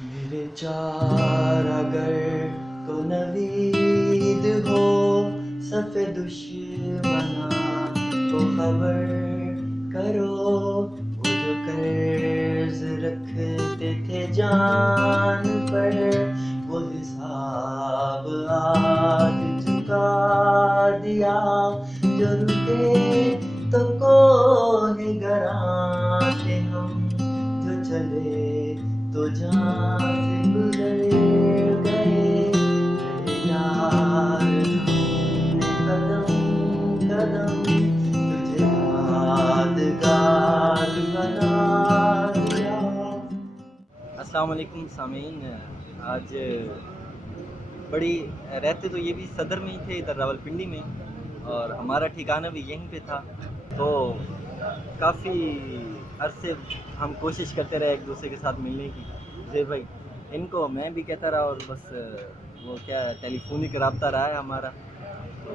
میرے چار اگر کو نوید ہو صف دشمنا کو خبر کرو، وہ جو قرض رکھتے تھے جان پر وہ حساب آج چکا دیا، جو رکے تو کوہ گراں تھے ہم، جو چلے تو جہاں سے گزر گئے، رہے یار ہم نے قدم قدم تجھے یادگار بنا دیا۔ السلام علیکم سامعین، آج بڑی رہتے تو یہ بھی صدر میں ہی تھے ادھر راولپنڈی میں، اور ہمارا ٹھکانہ بھی یہیں پہ تھا، تو کافی عرصے ہم کوشش کرتے رہے ایک دوسرے کے ساتھ ملنے کی۔ زیر بھائی ان کو میں بھی کہتا رہا، اور بس وہ کیا ٹیلی فونک رابطہ رہا ہے ہمارا، تو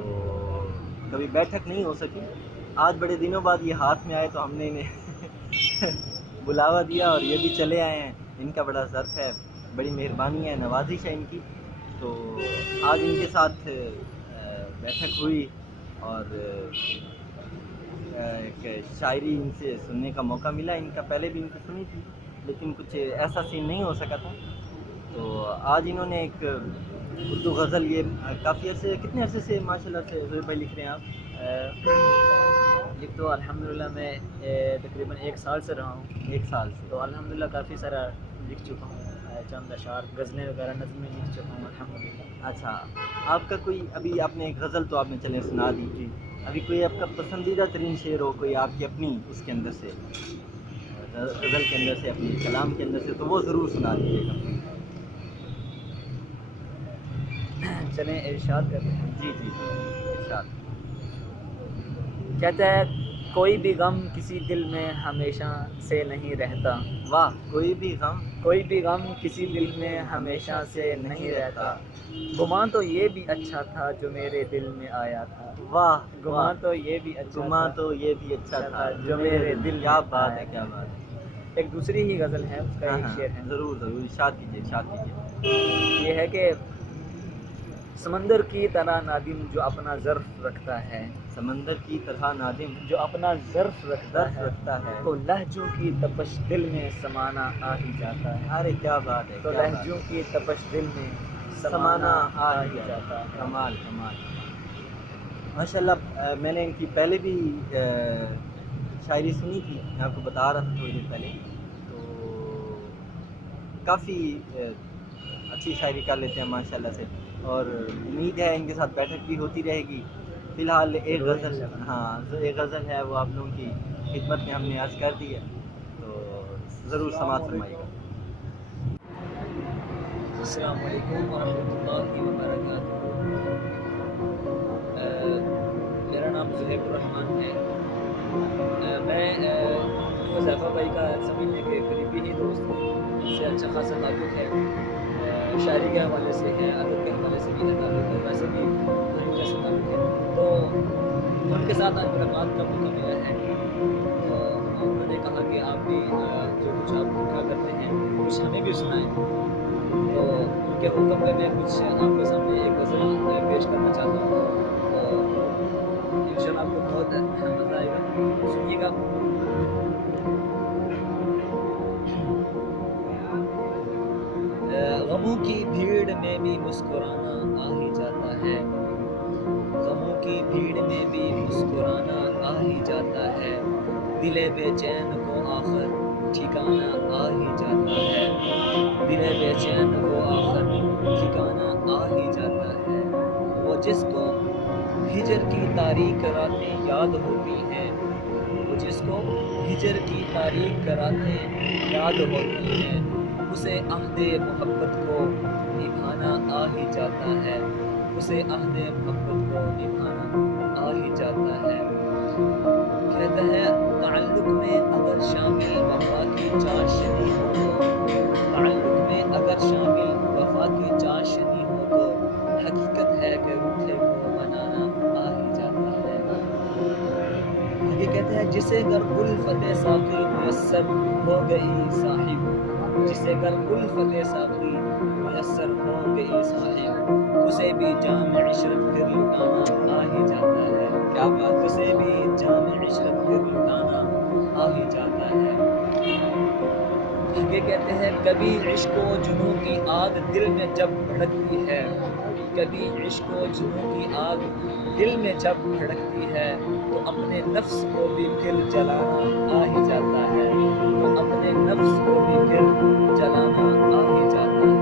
کبھی بیٹھک نہیں ہو سکی۔ آج بڑے دنوں بعد یہ ہاتھ میں آئے تو ہم نے انہیں بلاوا دیا اور یہ بھی چلے آئے ہیں۔ ان کا بڑا ظرف ہے، بڑی مہربانی ہے، نوازش ہے ان کی، تو آج ان کے ساتھ بیٹھک ہوئی اور ایک شاعری ان سے سننے کا موقع ملا۔ ان کا پہلے بھی ان کی سنی تھی لیکن کچھ ایسا سین نہیں ہو سکا تھا، تو آج انہوں نے ایک اردو غزل، یہ کافی عرصے، کتنے عرصے سے ماشاء اللہ سے زہیر بھائی لکھ رہے ہیں آپ؟ لکھ تو الحمدللہ میں تقریباً 1 سال سے رہا ہوں۔ 1 سال سے تو الحمدللہ کافی سارا لکھ چکا ہوں، چند اشعار، غزلیں وغیرہ، نظمیں لکھ چکا ہوں الحمدللہ۔ اچھا، آپ کا کوئی ابھی آپ نے ایک غزل تو آپ نے چلے سنا دی جی، ابھی کوئی آپ کا پسندیدہ ترین شعر ہو، کوئی آپ کی اپنی اس کے اندر سے، غزل کے اندر سے، اپنی کلام کے اندر سے، تو وہ ضرور سنا دیجیے گا پلیز۔ چلیں ارشاد کرتے ہیں۔ جی جی جی ارشاد۔ کہتا ہے کوئی بھی غم کسی دل میں ہمیشہ سے نہیں رہتا، واہ، کوئی بھی غم کوئی بھی غم کسی دل میں ہمیشہ سے نہیں رہتا، گمان تو یہ بھی اچھا تھا جو میرے دل میں آیا تھا، واہ، گمان تو یہ بھی اچھا گما تھا تو یہ بھی اچھا تھا جو میرے دل میں کیا بات ہے، آیا کیا تھا۔ بات ہے۔ ایک دوسری ہی غزل ہے، اس کا ہاں ایک ہاں شعر ہے، ضرور ضرور ارشاد کیجیے، ارشاد کیجیے۔ یہ ہے کہ سمندر کی طرح نادم جو اپنا ظرف رکھتا ہے، سمندر کی طرح نادم جو اپنا ظرف رکھتا ظرف ہے، رکھتا ہے، تو لہجوں کی تپش دل میں سمانا آ ہی جاتا ہے، ارے کیا بات ہے، تو کیا بات لہجوں ہے، کی تپش دل میں سمانا آ ہی جاتا ہے۔ کمال کمال ماشاء اللہ۔ میں نے ان کی پہلے بھی شاعری سنی تھی، میں آپ کو بتا رہا تھا تھوڑی دیر پہلے، تو کافی اچھی شاعری کر لیتے ہیں ماشاء اللہ سے، اور امید ہے ان کے ساتھ بیٹھک بھی ہوتی رہے گی۔ فی الحال ایک ضرور غزل، انشاءاللہ۔ ہاں ایک غزل ہے وہ آپ لوگوں کی خدمت میں ہم نے عرض کر دی ہے، تو ضرور سماعت فرمائیے گا۔ السلام علیکم ورحمۃ اللہ وبرکاتہ۔ میرا نام زہیب الرحمن ہے۔ میں حذیفہ بھائی کا سمجھنے کے قریبی ہی دوست ہوں، اس سے اچھا خاصا تعلق ہے، شاعری کے حوالے سے ہے، ادب کے حوالے سے بھی ہے تعلق، اور ویسے بھی ان کا سے تعلق ہے، تو ان کے ساتھ آج ملاقات کا موقع ملا ہے، تو انہوں نے کہا کہ آپ بھی جو کچھ آپ لکھا کرتے ہیں کچھ ہمیں بھی سنائیں، تو ان کے حکم میں کچھ آپ کے سامنے ایک غزل پیش کرنا چاہتا ہوں، تو انشاءاللہ آپ کو بہت مزہ آئے گا، سنیے گا۔ غموں کی بھیڑ میں بھی مسکرانا آ ہی جاتا ہے، غموں کی بھیڑ میں بھی مسکرانا آ ہی جاتا ہے، دل بے چین کو آخر ٹھکانا آ ہی جاتا ہے، دل بے چین کو آخر ٹھکانا آ ہی جاتا ہے، وہ جس کو ہجر کی تاریک راتیں یاد ہوتی ہیں، وہ جس کو ہجر کی تاریک راتیں یاد ہوتی ہیں، اسے عہد محبت کو نبھانا آ ہی جاتا ہے، اسے عہد محبت کو نبھانا آ ہی جاتا ہے۔ کہتا ہے تعلق میں اگر شامل وفا کی چاشنی ہو تو، تعلق میں اگر شامل وفا کی چاشنی ہو تو، حقیقت ہے کہ روٹھے کو منانا آ ہی جاتا ہے۔ آگے کہتا ہے جسے گر الفت ساقی میسر ہو گئی صاحب، جسے گر الفت ساقی میسر ہو گئی صاحب اسے بھی جام عشرت پھر لٹانا آ ہی جاتا ہے. کیا بات اسے بھی جام عشرت پھر لٹانا آ ہی جاتا ہے. آگے کہتے ہیں کبھی عشق و جنوں کی آگ دل میں جب بھڑکتی ہے کبھی عشق و جنوں کی آگ دل میں جب بھڑکتی ہے تو اپنے نفس کو بھی پھر جلانا آ ہی جاتا ہے تو اپنے نفس کو بھی پھر جلانا آ ہی جاتا ہے.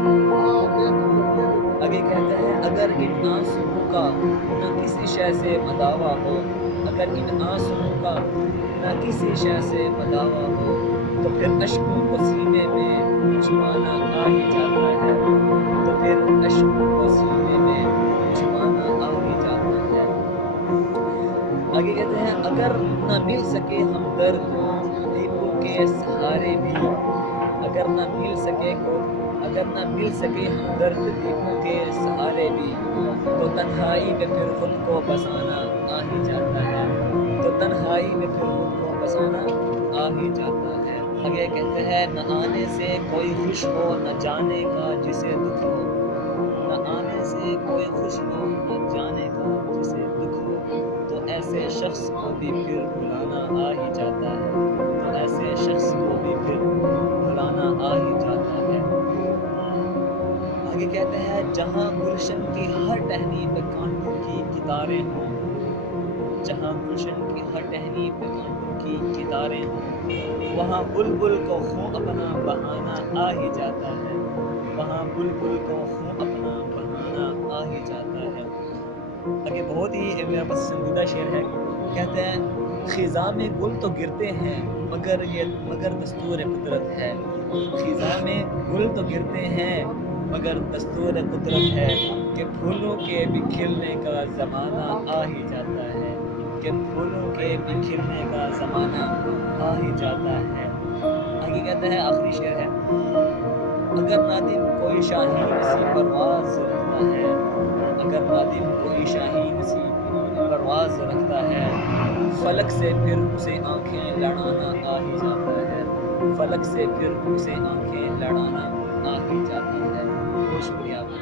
آگے کہتا ہے اگر ان آنسوؤں کا نہ کسی شے سے مداوا ہو اگر ان آنسوؤں کا نہ کسی شے سے مداوا ہو تو پھر اشکوں کو سینے میں چھپانا آ ہی جاتا ہے تو پھر اشکوں کو سینے میں چھپانا آ ہی جاتا ہے. آگے کہتے ہیں اگر نہ مل سکے ہمدرد دیپوں کے سہارے بھی اگر نہ مل سکے ہمدرد دیپوں کے سہارے بھی تو تنہائی میں پھر خود کو بسانا آ ہی جاتا ہے تو تنہائی میں پھر خود کو بسانا آ ہی جاتا ہے. آگے کہتے ہیں نہ آنے سے کوئی خوش ہو نہ جانے کا جسے دکھ ہو نہ آنے سے کوئی خوش ہو نہ جانے کا جسے دکھ ہو تو ایسے شخص کو بھی پھر بھلانا آ ہی جاتا ہے تو ایسے شخص کو بھی پھر بھلانا آ ہی جاتا ہے. آگے کہتے ہیں جہاں گلشن کی ہر ٹہنی پہ کانٹوں کی کتاریں ہوں جہاں گلشن کی ہر ٹہنی پہ کانٹوں کی کتاریں ہوں وہاں بلبل کو خوں اپنا بہانا آ ہی جاتا ہے وہاں بلبل کو خوں اپنا بہانا آ ہی جاتا ہے. آگے بہت ہی میرا پسندیدہ شعر ہے. کہتے ہیں خزاں میں گل تو گرتے ہیں مگر دستور قدرت ہے خزاں میں گل تو گرتے ہیں مگر دستور قدرت ہے کہ پھولوں کے بکھرنے کا زمانہ آ ہی جاتا ہے کہ پھولوں کے بکھرنے کا زمانہ آ ہی جاتا ہے. آگے کہتا ہے آخری شعر ہے اگر نادم کوئی شاہین سی پرواز رکھتا ہے اگر نادم کوئی شاہین سی پرواز رکھتا ہے فلک سے پھر اسے آنکھیں لڑانا آ ہی جاتا ہے فلک سے پھر اسے آنکھیں لڑانا آ ہی جاتا ہے. بہت شکریہ آپ کا.